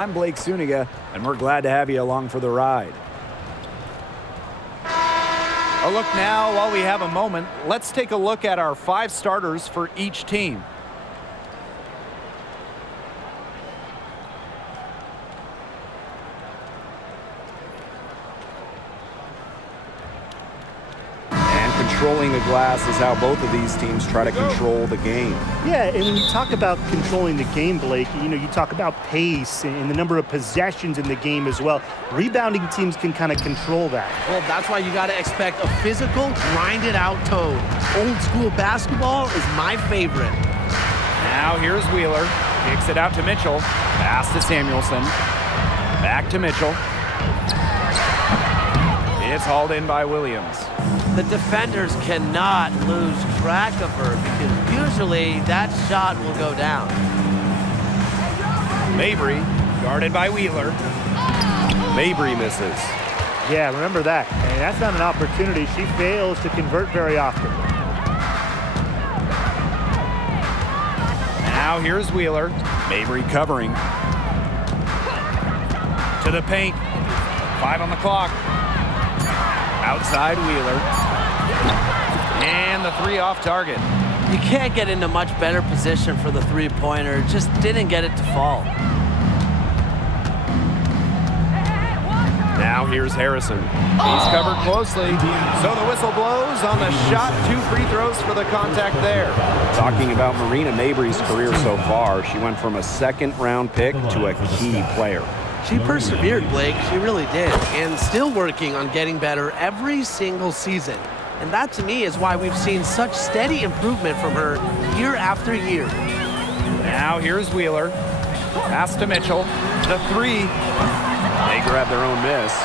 I'm Blake Suniga, and we're glad to have you along for the ride. A look now, while we have a moment, let's take a look at our 5 starters for each team. Controlling the glass is how both of these teams try to control the game. Yeah, and when you talk about controlling the game, Blake, you talk about pace and the number of possessions in the game as well. Rebounding teams can kind of control that. Well, that's why you got to expect a physical, grinded-out tone. Old school basketball is my favorite. Now here's Wheeler. Kicks it out to Mitchell. Pass to Samuelson. Back to Mitchell. It's hauled in by Williams. The defenders cannot lose track of her because usually that shot will go down. Mabry, guarded by Wheeler. Mabry misses. Yeah, remember that. And that's not an opportunity. She fails to convert very often. Now here's Wheeler. Mabry covering. To the paint. 5 on the clock. Outside Wheeler. And the 3 off target. You can't get into much better position for the three-pointer. Just didn't get it to fall. Now here's Harrison. He's covered closely. So the whistle blows on the shot. 2 free throws for the contact there. Talking about Marina Mabry's career so far, she went from a second-round pick to a key player. She persevered, Blake. She really did. And still working on getting better every single season. And that, to me, is why we've seen such steady improvement from her year after year. Now here's Wheeler. Pass to Mitchell. The 3. They grab their own miss.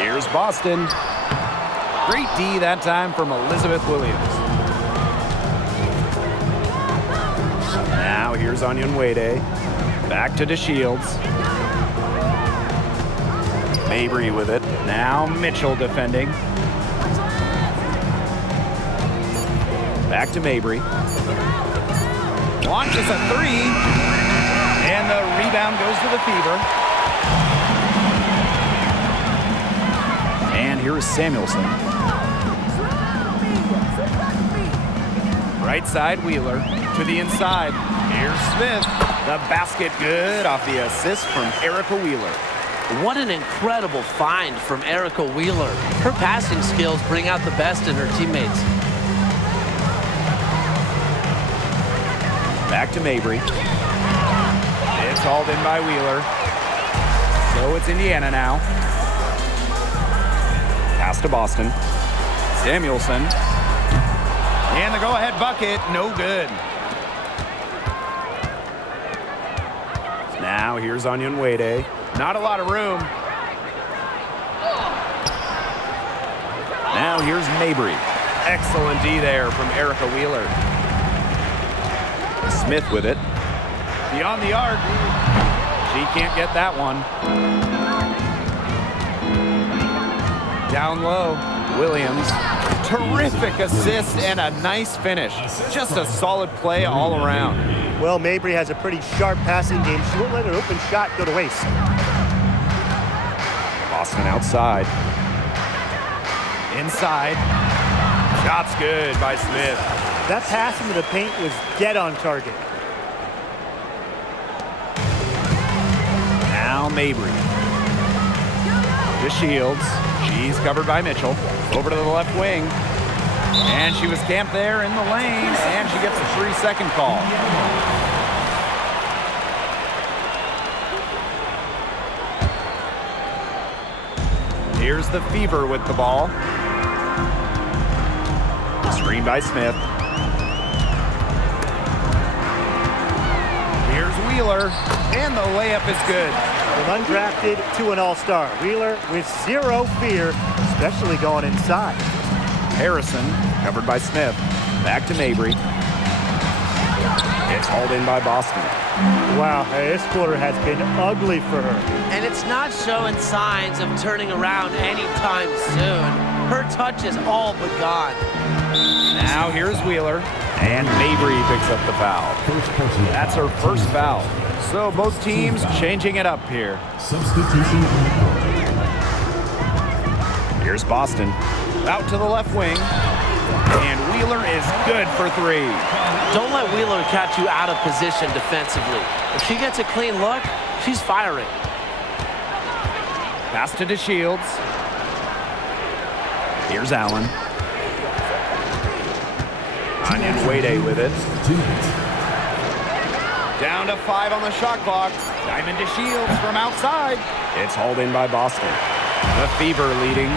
Here's Boston. Great D that time from Elizabeth Williams. Now here's Onyenwere. Back to DeShields. Mabry with it. Now Mitchell defending. Back to Mabry. Launches a 3. And the rebound goes to the Fever. And here is Samuelson. Right side Wheeler to the inside. Here's Smith. The basket good off the assist from Erica Wheeler. What an incredible find from Erica Wheeler. Her passing skills bring out the best in her teammates. Back to Mabry. It's hauled in by Wheeler. So it's Indiana now. Pass to Boston. Samuelson. And the go-ahead bucket, no good. Now here's Onyenwere. Not a lot of room. Now here's Mabry. Excellent D there from Erica Wheeler. Smith with it. Beyond the arc. She can't get that one. Down low. Williams. Terrific assist and a nice finish. Just a solid play all around. Well, Mabry has a pretty sharp passing game. She won't let an open shot go to waste. Boston outside. Inside. Shot's good by Smith. That pass into the paint was dead on target. Now Mabry. DeShields. She's covered by Mitchell. Over to the left wing. And she was camped there in the lane, and she gets a 3-second call. Here's the Fever with the ball. Screen by Smith. Here's Wheeler, and the layup is good. From undrafted to an all-star, Wheeler with zero fear, especially going inside. Harrison, covered by Smith. Back to Mabry. It's hauled in by Boston. Wow, this quarter has been ugly for her. And it's not showing signs of turning around anytime soon. Her touch is all but gone. Now here's Wheeler, and Mabry picks up the foul. That's her first foul. So both teams changing it up here. Substitution on the court. Here's Boston. Out to the left wing. And Wheeler is good for 3. Don't let Wheeler catch you out of position defensively. If she gets a clean look, she's firing. Pass to DeShields. Here's Allen. Onion Wade with it. Down to 5 on the shot clock. Diamond DeShields from outside. It's hauled in by Boston. The Fever leading.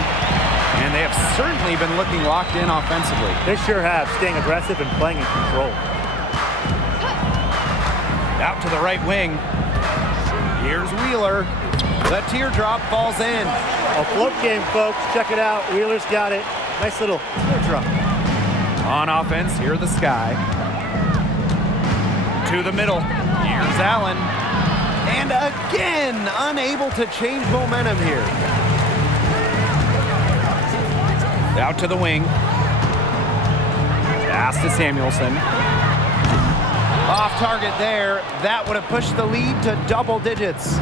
And they have certainly been looking locked in offensively. They sure have, staying aggressive and playing in control. Out to the right wing. Here's Wheeler. The teardrop falls in. A float game, folks. Check it out. Wheeler's got it. Nice little teardrop. On offense, here the Sky. To the middle. Here's Allen. And again, unable to change momentum here. Out to the wing. Pass to Samuelson. Off target there. That would have pushed the lead to double digits.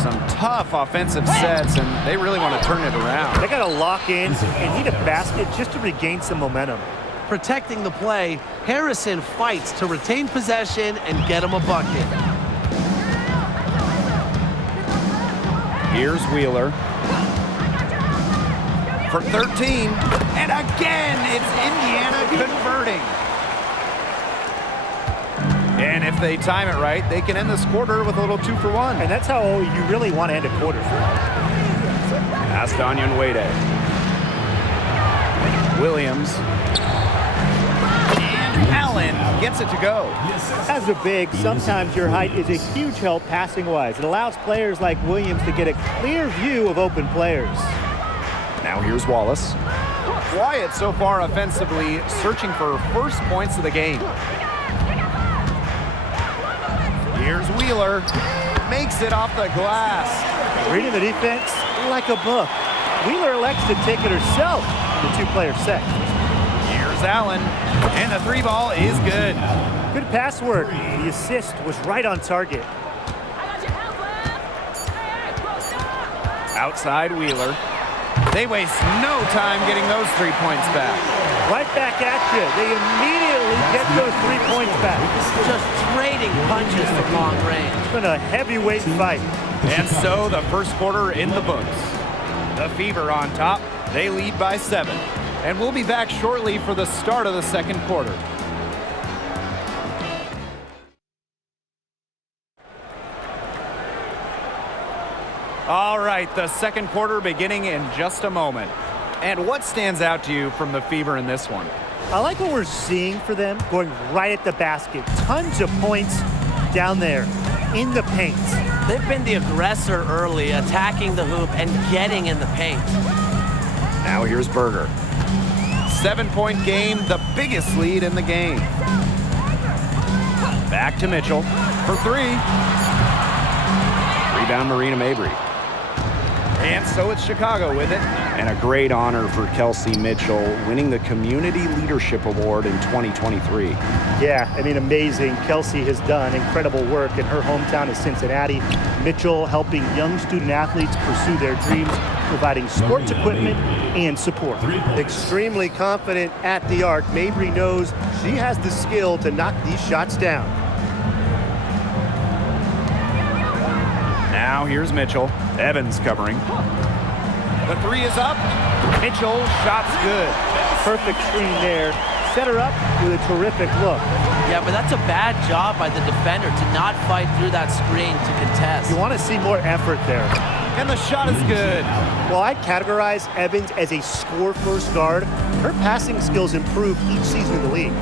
Some tough offensive sets, and they really want to turn it around. They got to lock in and need a basket just to regain some momentum. Protecting the play, Harrison fights to retain possession and get him a bucket. Here's Wheeler. For 13, and again, it's Indiana converting. And if they time it right, they can end this quarter with a little 2-for-1. And that's how you really want to end a quarter. Pass to Onion Wade. Williams. And Allen gets it to go. As a big, sometimes your height is a huge help passing-wise. It allows players like Williams to get a clear view of open players. Now here's Wallace. Quiet so far offensively, searching for first points of the game. Here's Wheeler. Makes it off the glass. Reading the defense like a book. Wheeler elects to take it herself in the 2-player set. Here's Allen. And the 3 ball is good. Good pass work. The assist was right on target. Outside Wheeler. They waste no time getting those 3 points back. Right back at you. They immediately get those 3 points back. Just trading punches from long range. It's been a heavyweight fight. And so the first quarter in the books. The Fever on top. They lead by 7. And we'll be back shortly for the start of the second quarter. All right, the second quarter beginning in just a moment. And what stands out to you from the Fever in this one? I like what we're seeing for them, going right at the basket. Tons of points down there in the paint. They've been the aggressor early, attacking the hoop and getting in the paint. Now here's Berger. 7-point game, the biggest lead in the game. Back to Mitchell for 3. Rebound Marina Mabry. And so it's Chicago with it. And a great honor for Kelsey Mitchell, winning the Community Leadership Award in 2023. Yeah, I mean, amazing. Kelsey has done incredible work in her hometown of Cincinnati. Mitchell helping young student athletes pursue their dreams, providing sports equipment and support. Extremely confident at the arc. Mabry knows she has the skill to knock these shots down. Now here's Mitchell. Evans covering. The 3 is up. Mitchell, shot's good. Perfect screen there. Set her up with a terrific look. Yeah, but that's a bad job by the defender to not fight through that screen to contest. You want to see more effort there. And the shot is good. While I'd categorize Evans as a score-first guard, her passing skills improve each season in the league.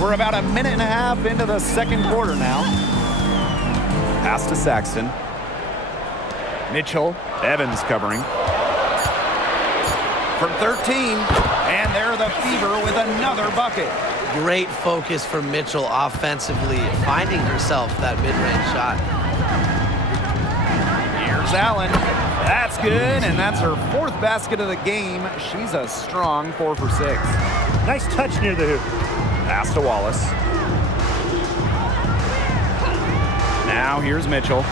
We're about a minute and a half into the second quarter now. Pass to Saxton. Mitchell, Evans covering. From 13, and there the Fever with another bucket. Great focus from Mitchell offensively, finding herself that mid-range shot. Here's Allen. That's good, and that's her 4th basket of the game. She's a strong 4 for 6. Nice touch near the hoop. Pass to Wallace. Now here's Mitchell.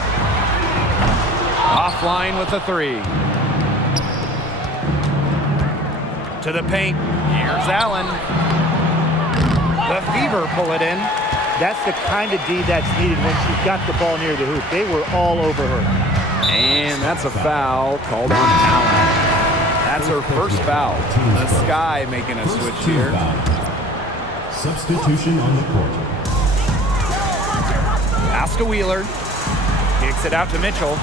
Offline with the three. To the paint. Here's Allen. The Fever pull it in. That's the kind of D that's needed when she's got the ball near the hoop. They were all over her. And that's a foul called on Allen. That's her first foul. The Sky making a switch here. Substitution on the court. Pass to Wheeler. Kicks it out to Mitchell.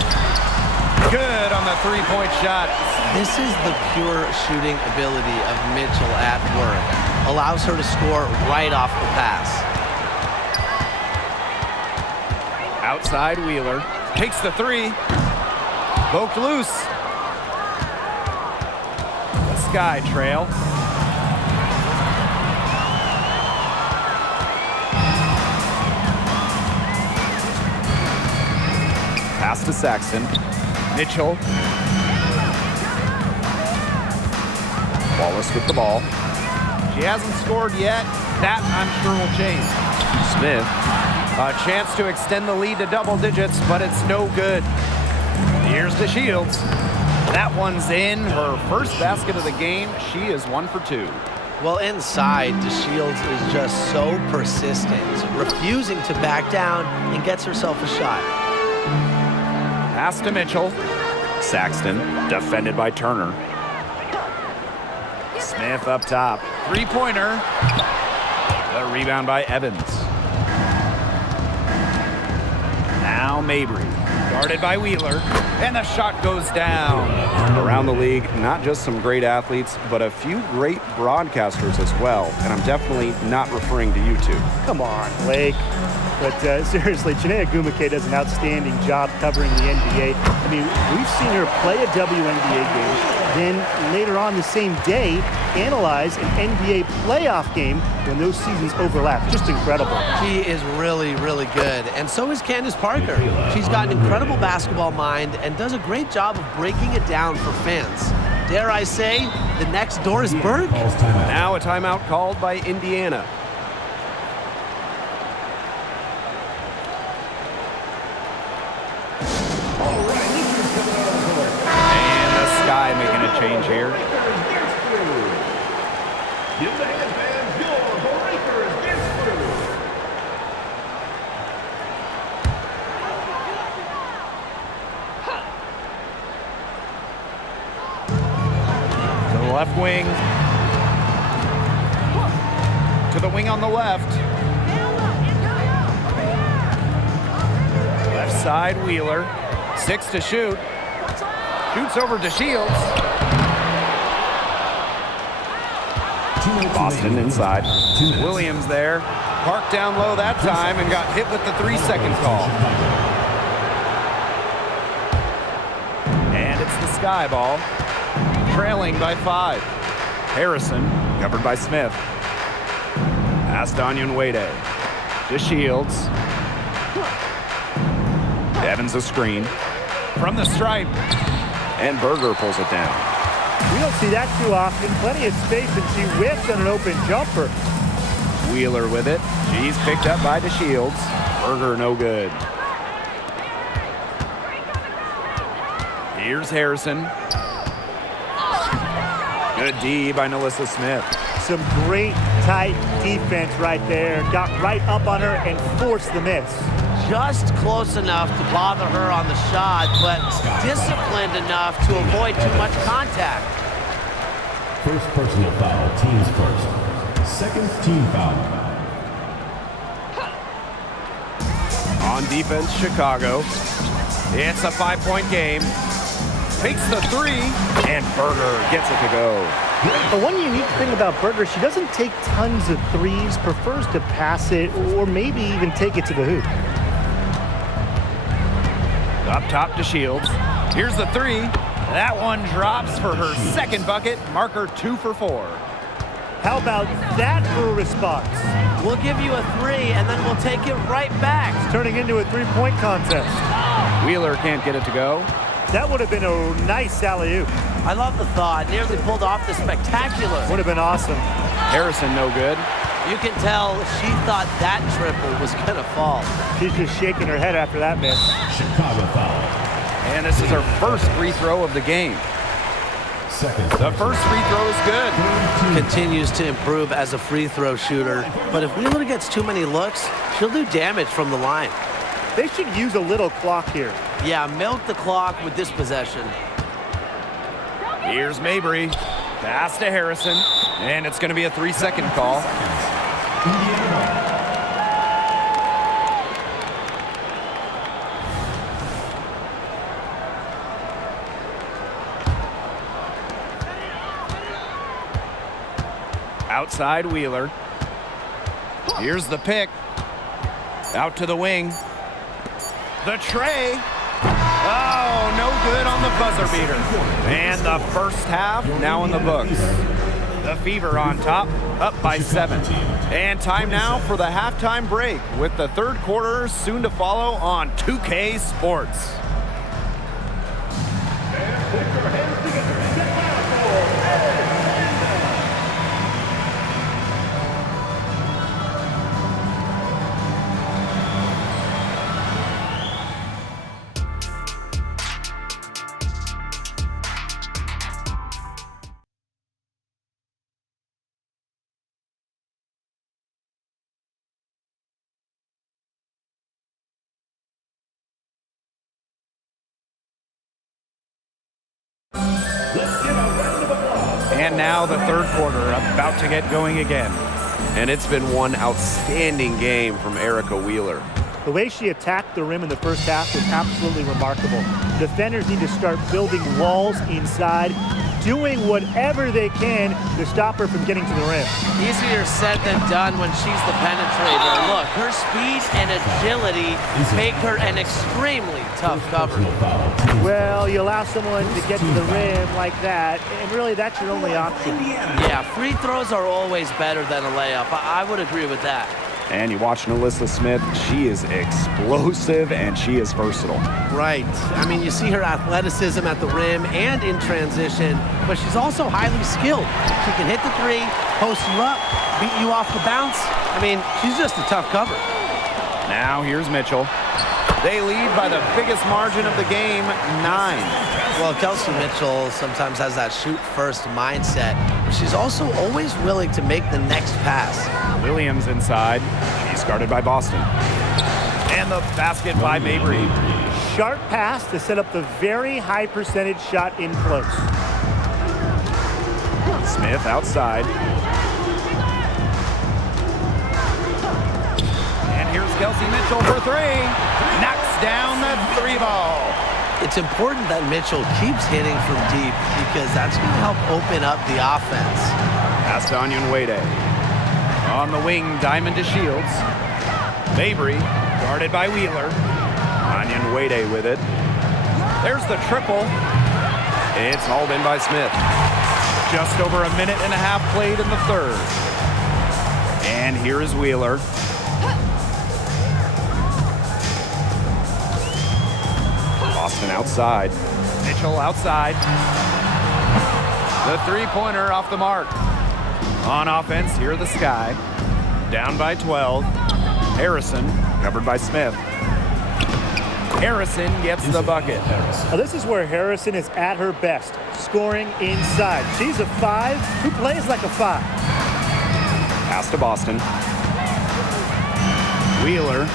Good on the three-point shot. This is the pure shooting ability of Mitchell at work. Allows her to score right off the pass. Outside Wheeler. Takes the three. Poked loose. The Sky trail. Pass to Saxton. Mitchell. Wallace with the ball. She hasn't scored yet. That, I'm sure, will change. Smith. A chance to extend the lead to double digits, but it's no good. Here's to Shields. That one's in. Her first basket of the game. She is 1 for 2. Well, inside, DeShields is just so persistent, refusing to back down, and gets herself a shot. Pass to Mitchell. Saxton, defended by Turner. Smith up top. Three-pointer. The rebound by Evans. Now Mabry, guarded by Wheeler, and the shot goes down. Around the league, not just some great athletes, but a few great broadcasters as well. And I'm definitely not referring to you two. Come on, Blake. But seriously, Chinea Gumake does an outstanding job covering the NBA. I mean, we've seen her play a WNBA game, then later on the same day, analyze an NBA playoff game when those seasons overlap. Just incredible. She is really, really good. And so is Candace Parker. She's got an incredible basketball mind and does a great job of breaking it down for fans. Dare I say, the next Doris Burke? Now a timeout called by Indiana. Making a change here. Give the headbands your breakers dance crew. To the left wing. To the wing on the left. Left side, Wheeler. 6 to shoot. Shoots over to Shields. Boston inside. Williams there. Parked down low that time and got hit with the 3-second call. And it's the Sky ball. Trailing by 5. Harrison covered by Smith. Past Danyan Wade. To Shields. Evans a screen. From the stripe. And Berger pulls it down. We don't see that too often. Plenty of space, and she whipped on an open jumper. Wheeler with it. She's picked up by DeShields. Berger no good. Here's Harrison. Good D by Nalissa Smith. Some great tight defense right there. Got right up on her and forced the miss. Just close enough to bother her on the shot, but disciplined enough to avoid too much contact. First personal foul, team's first. Second team foul. On defense, Chicago. It's a 5-point game. Takes the 3, and Berger gets it to go. But one unique thing about Berger, she doesn't take tons of threes, prefers to pass it or maybe even take it to the hoop. Up top to Shields. Here's the 3. That one drops for her second bucket. Marker 2 for 4. How about that for a response? We'll give you a 3, and then we'll take it right back. It's turning into a three-point contest. Wheeler can't get it to go. That would have been a nice alley-oop. I love the thought. Nearly pulled off the spectacular. Would have been awesome. Harrison no good. You can tell she thought that triple was going to fall. She's just shaking her head after that miss. Chicago foul. And this is her first free throw of the game. Second. The first free throw is good. Continues to improve as a free throw shooter, but if Wheeler gets too many looks, she'll do damage from the line. They should use a little clock here. Yeah, milk the clock with this possession. Here's Mabry. Pass to Harrison. And it's going to be a 3-second call. Outside Wheeler. Here's the pick. Out to the wing. The tray. Oh, no good on the buzzer beater. And the first half now in the books. The Fever on top, up by 7. And time now for the halftime break with the third quarter soon to follow on 2K Sports. And now the third quarter about to get going again. And it's been one outstanding game from Erica Wheeler. The way she attacked the rim in the first half was absolutely remarkable. Defenders need to start building walls inside, doing whatever they can to stop her from getting to the rim. Easier said than done when she's the penetrator. Look, her speed and agility make her an extremely tough cover. Well, you allow someone to get to the rim like that, and really that's your only option. Yeah, free throws are always better than a layup. I would agree with that. And you watch Nalissa Smith, she is explosive and she is versatile. Right. I mean, you see her athleticism at the rim and in transition, but she's also highly skilled. She can hit the three, post you up, beat you off the bounce. I mean, she's just a tough cover. Now here's Mitchell. They lead by the biggest margin of the game, 9. Well, Kelsey Mitchell sometimes has that shoot-first mindset, but she's also always willing to make the next pass. Williams inside. She's guarded by Boston. And the basket by Mabry. Sharp pass to set up the very high percentage shot in close. Smith outside. And here's Kelsey Mitchell for 3. Knocks down the 3 ball. It's important that Mitchell keeps hitting from deep because that's going to help open up the offense. Pass to Onion Wade. On the wing, Diamond to Shields. Mabry, guarded by Wheeler. Onion Wade with it. There's the triple. It's hauled in by Smith. Just over a minute and a half played in the third. And here is Wheeler. Boston outside. Mitchell outside. The three-pointer off the mark. On offense, here the Sky. Down by 12. Harrison, covered by Smith. Harrison gets the bucket. Now this is where Harrison is at her best, scoring inside. She's a 5 who plays like a 5. Pass to Boston. Wheeler.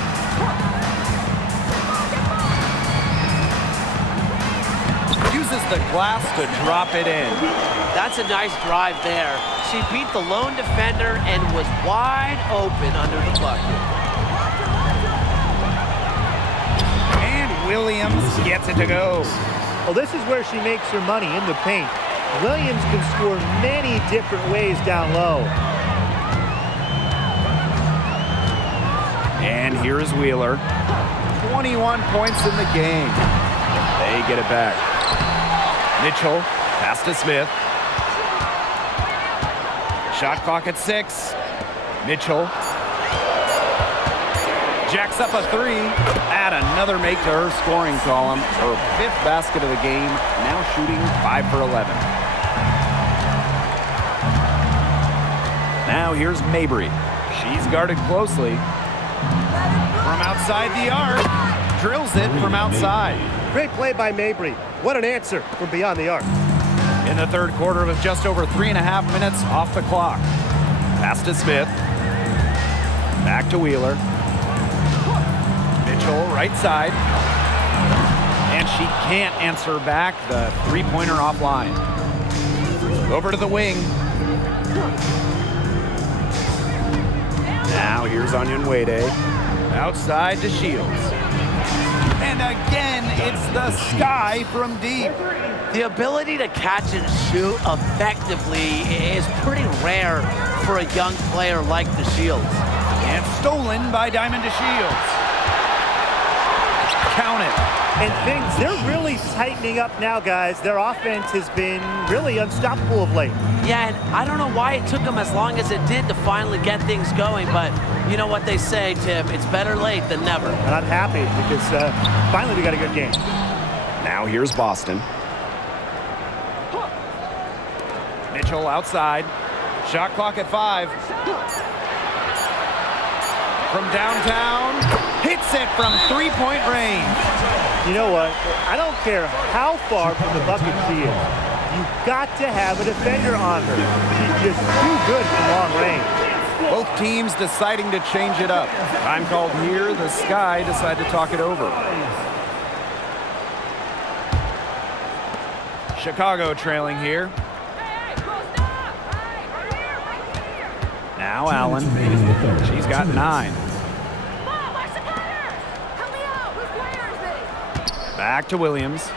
Uses the glass to drop it in. That's a nice drive there. She beat the lone defender and was wide open under the bucket. And Williams gets it to go. Well, this is where she makes her money, in the paint. Williams can score many different ways down low. And here is Wheeler. 21 points in the game. They get it back. Mitchell, pass to Smith. Shot clock at 6. Mitchell jacks up a 3. Add another make to her scoring column. Her 5th basket of the game, now shooting 5 for 11. Now here's Mabry. guarded closely. From outside the arc, drills it from outside. Great play by Mabry. What an answer from beyond the arc. In the third quarter with just over 3.5 minutes off the clock. Pass to Smith. Back to Wheeler. Mitchell, right side. And she can't answer back the three-pointer offline. Over to the wing. Now here's Onyenwere. Outside to Shields. And again, it's the sky from deep. The ability to catch and shoot effectively is pretty rare for a young player like the Shields. And stolen by Diamond DeShields. Count it. And things, they're really tightening up now, guys. Their offense has been really unstoppable of late. Yeah, and I don't know why it took them as long as it did to finally get things going, but you know what they say, Tim, it's better late than never. And I'm happy because finally we got a good game. Now here's Boston. Mitchell outside. Shot clock at 5. From downtown, hits it from three-point range. You know what? I don't care how far from the bucket she is. You've got to have a defender on her. She's just too good from long range. Both teams deciding to change it up. Time called here. The Sky decide to talk it over. Chicago trailing here. Now Allen. She's got 9. Back to Williams.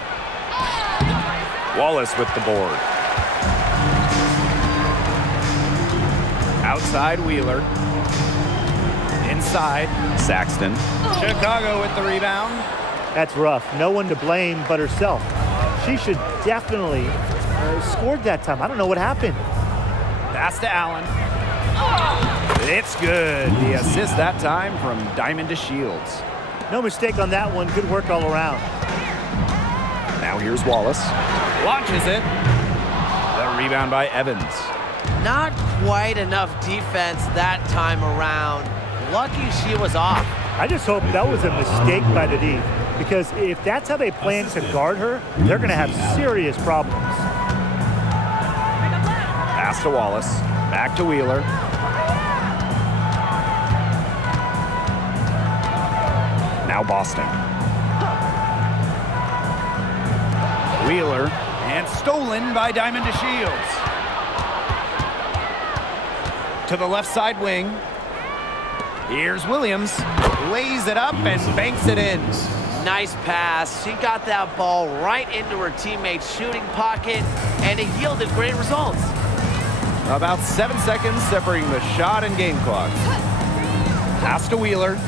Wallace with the board. Outside Wheeler. Inside Saxton. Chicago with the rebound. That's rough. No one to blame but herself. She should definitely scored that time. I don't know what happened. Pass to Allen. It's good. The assist that time from Diamond DeShields. No mistake on that one. Good work all around. Now here's Wallace. Launches it. The rebound by Evans. Not quite enough defense that time around. Lucky she was off. I just hope that was a mistake by the D, because if that's how they plan to guard her, they're going to have serious problems. Pass to Wallace. Back to Wheeler. Now Boston. Wheeler, and stolen by Diamond DeShields. To the left side wing. Here's Williams. Lays it up and banks it in. Nice pass. She got that ball right into her teammate's shooting pocket, and it yielded great results. About 7 seconds separating the shot and game clock. Pass to Wheeler.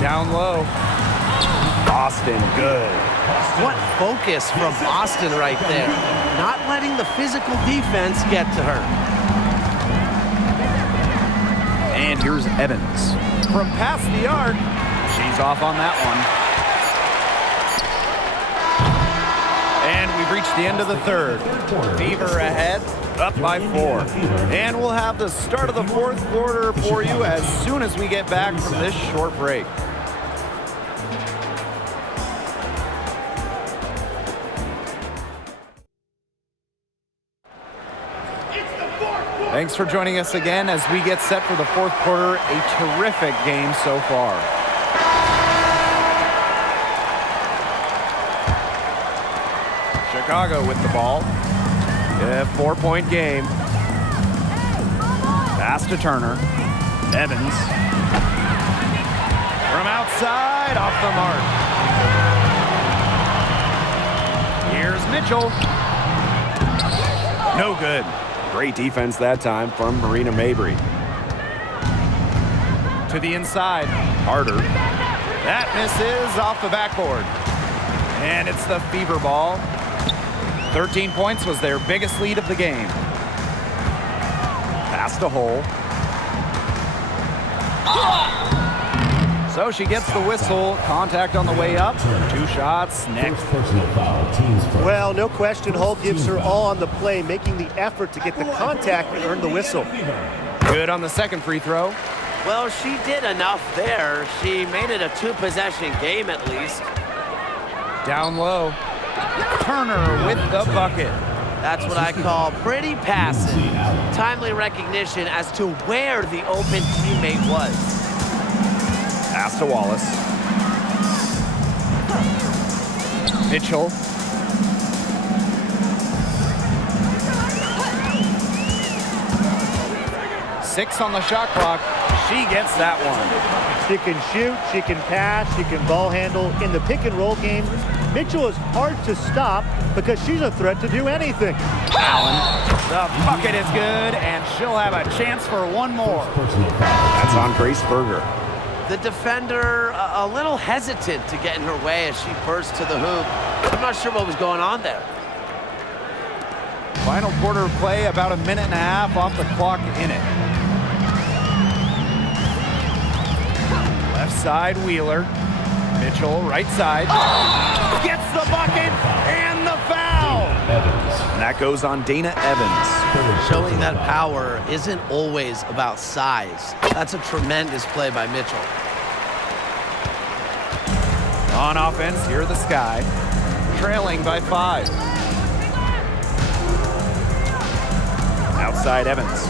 Down low. Boston, good. What focus from Boston right there. Not letting the physical defense get to her. And here's Evans. From past the arc, she's off on that one. And we've reached the end of the third. Fever ahead, up by 4. And we'll have the start of the fourth quarter for you as soon as we get back from this short break. Thanks for joining us again as we get set for the fourth quarter. A terrific game so far. Chicago with the ball. A 4-point game. Pass to Turner. Evans. From outside, off the mark. Here's Mitchell. No good. Great defense that time from Marina Mabry. To the inside, Harder. That misses off the backboard. And it's the Fever ball. 13 points was their biggest lead of the game. Pass to Hole. So she gets the whistle. Contact on the way up. 2 shots next. First personal foul, teams first. Well, no question, Hull gives her all on the play, making the effort to get the contact and earn the whistle. Good on the second free throw. Well, she did enough there. She made it a 2-possession game at least. Down low. Turner with the bucket. That's what I call pretty passive. Timely recognition as to where the open teammate was. Pass to Wallace. Mitchell. Six on the shot clock. She gets that one. She can shoot, she can pass, she can ball handle. In the pick and roll game, Mitchell is hard to stop because she's a threat to do anything. Allen. The bucket is good, and she'll have a chance for one more. Personal foul. That's on Grace Berger. The defender a little hesitant to get in her way as she burst to the hoop. I'm not sure what was going on there. Final quarter of play, about a minute and a half off the clock in it. Left side, Wheeler. Mitchell, right side. Gets the bucket and the foul. Evans. And that goes on Dana Evans. Showing that power isn't always about size. That's a tremendous play by Mitchell. On offense, here are the Sky. Trailing by 5. Outside Evans.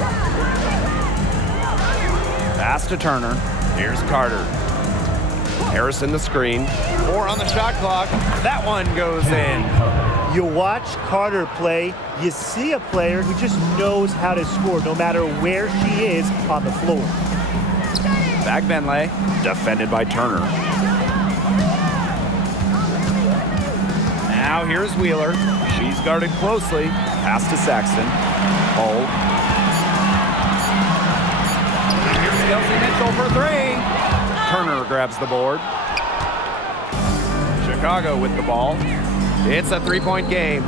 Pass to Turner. Here's Carter. Harrison the screen. 4 on the shot clock. That one goes in. You watch Carter play, you see a player who just knows how to score no matter where she is on the floor. Back Benlay. Defended by Turner. Now here's Wheeler. She's guarded closely. Pass to Saxton. Hold. Here's Kelsey Mitchell for 3. Turner grabs the board. Chicago with the ball. It's a 3-point game.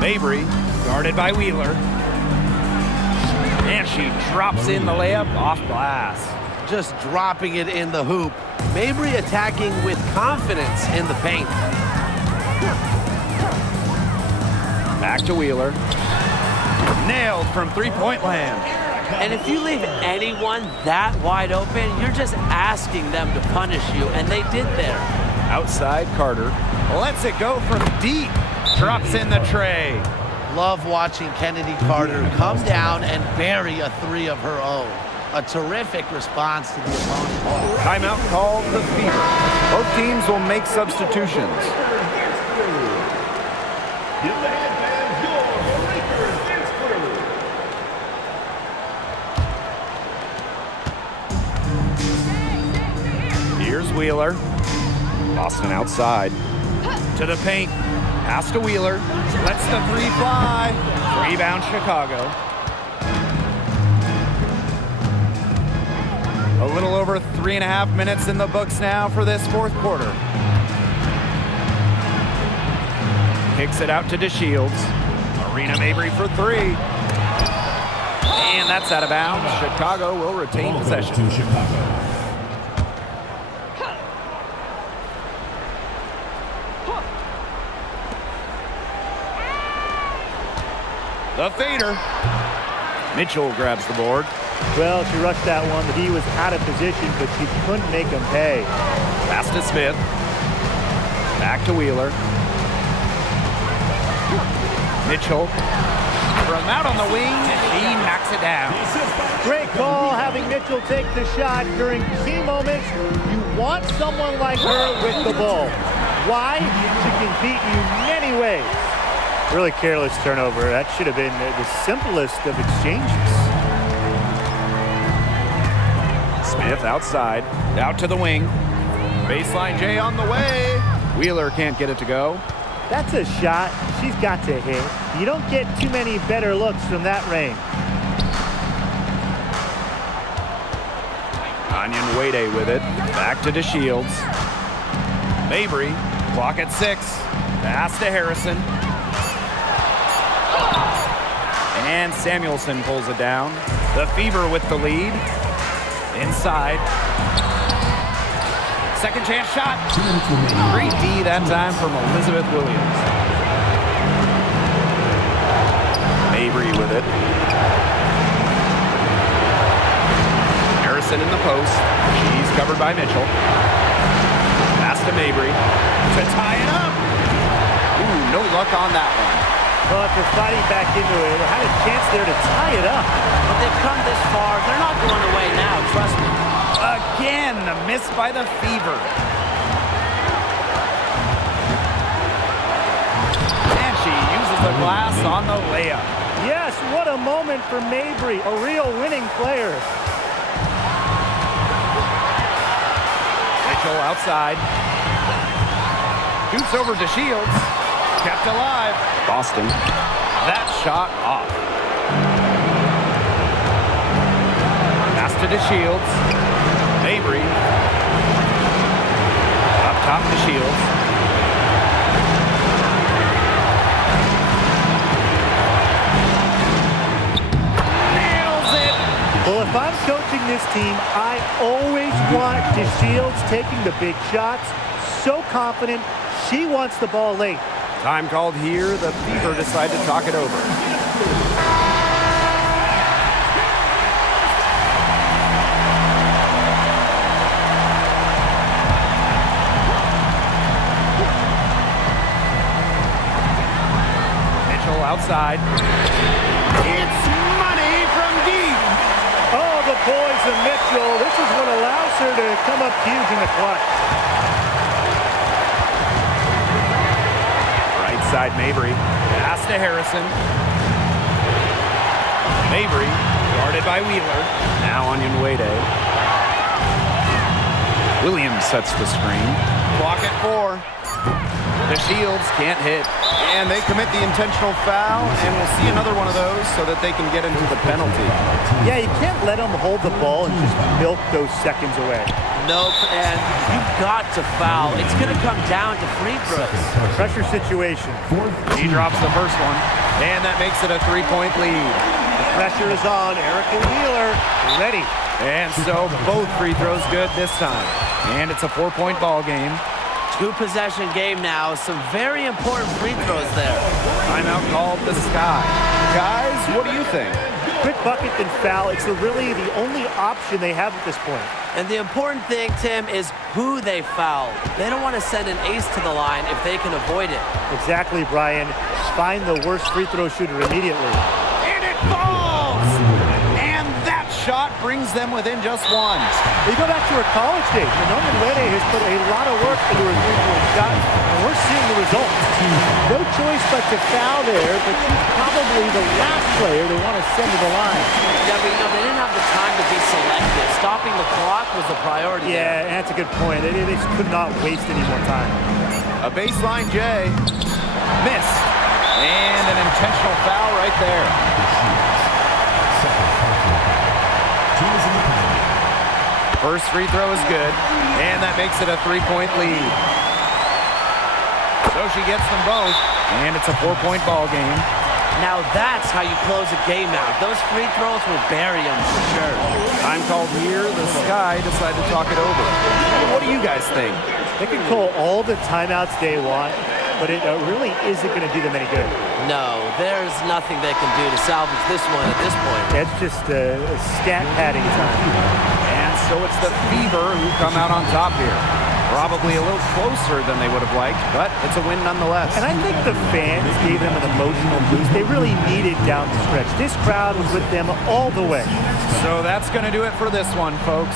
Mabry guarded by Wheeler. And she drops in the layup off glass. Just dropping it in the hoop. Mabry attacking with confidence in the paint. Back to Wheeler. Nailed from 3-point land. And if you leave anyone that wide open, you're just asking them to punish you, and they did there. Outside Carter. Lets it go from deep. Drops in the tray. Love watching Kennedy Carter come down and bury a 3 of her own. A terrific response to the opponent. Timeout called the Fever. Both teams will make substitutions. Give the headbands your Breakers Pittsburgh. Here's Wheeler. Boston outside. To the paint. Pass to Wheeler. Lets the 3 fly. Rebound Chicago. A little over 3.5 minutes in the books now for this fourth quarter. Kicks it out to DeShields. Marina Mabry for 3. And that's out of bounds. Chicago will retain possession. To Chicago. The fader. Mitchell grabs the board. Well, she rushed that one, but he was out of position, but she couldn't make him pay. Pass to Smith. Back to Wheeler. Mitchell. From out on the wing, he knocks it down. Great call having Mitchell take the shot during key moments. You want someone like her with the ball. Why? She can beat you many ways. Really careless turnover. That should have been the simplest of exchanges. Smith outside, out to the wing. Baseline J on the way. Wheeler can't get it to go. That's a shot she's got to hit. You don't get too many better looks from that range. Onion Wade with it. Back to DeShields. Mabry, clock at 6. Pass to Harrison. And Samuelson pulls it down. The Fever with the lead. Inside. second chance shot. Great D that time from Elizabeth Williams. Mabry with it. Harrison in the post. She's covered by Mitchell. Pass to Mabry to tie it up. Ooh, no luck on that one. Well, after fighting back into it, had a chance there to tie it up. But they've come this far. They're not going away now, trust me. Again, the miss by the Fever. And she uses the glass on the layup. Yes, what a moment for Mabry, a real winning player. Mitchell outside. Shoots over to Shields. Kept alive. Boston. That shot off. Pass to Shields. Mabry. Up top to Shields. Nails it. Well, if I'm coaching this team, I always want DeShields taking the big shots. So confident. She wants the ball late. Time called here. The Fever decide to talk it over. Mitchell outside. It's money from deep. Oh, the boys of Mitchell. This is what allows her to come up huge in the clutch. Side Mabry. Pass to Harrison. Mabry guarded by Wheeler. Now Onion Wade. Williams sets the screen. Clock at 4. The Shields can't hit. And they commit the intentional foul, and we'll see another one of those so that they can get into the penalty. Yeah, you can't let them hold the ball and just milk those seconds away. Nope, and you've got to foul. It's going to come down to free throws. Pressure situation. He drops the first one, and that makes it a 3-point lead. The pressure is on. Erica Wheeler ready. And so both free throws good this time. And it's a 4-point ball game. 2-possession game now. Some very important free throws there. Timeout called the Sky. Guys, what do you think? Quick bucket and foul. It's really the only option they have at this point. And the important thing, Tim, is who they foul. They don't want to send an ace to the line if they can avoid it. Exactly, Brian. Find the worst free throw shooter immediately. And it falls! And that shot brings them within just one. You go back to her college days. Onion Wade has put a lot of work into her three-point shot, and we're seeing the results. No choice but to foul there, but she's probably the last player they want to send to the line. Yeah, but they didn't have the time to be selective. Stopping the clock was the priority there. Yeah, and that's a good point. They just could not waste any more time. A baseline J. Missed. And an intentional foul right there. First free throw is good, and that makes it a 3-point lead. So she gets them both, and it's a 4-point ball game. Now that's how you close a game out. Those free throws will bury them for sure. Time called here. The Sky decide to talk it over. What do you guys think? They can call all the timeouts they want, but it really isn't going to do them any good. No, there's nothing they can do to salvage this one at this point. That's just a stat padding time. And so it's the Fever who come out on top here. Probably a little closer than they would have liked, but it's a win nonetheless. And I think the fans gave them an emotional boost. They really needed down the stretch. This crowd was with them all the way. So that's going to do it for this one, folks.